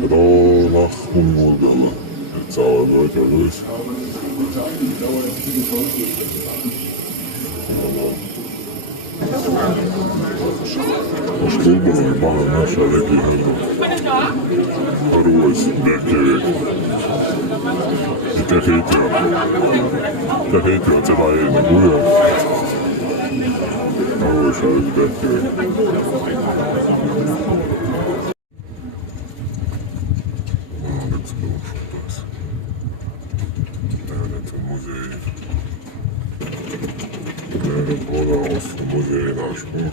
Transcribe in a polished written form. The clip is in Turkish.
Genau nach Humboldt. Jetzt aber weiter durch. Školbala je malo naša neki prvo iz neke i te hitio cela jedna buja. A ovo je šalit neke. Let's go for this. Evo to muzej. Evo poda osam muzej naš muž.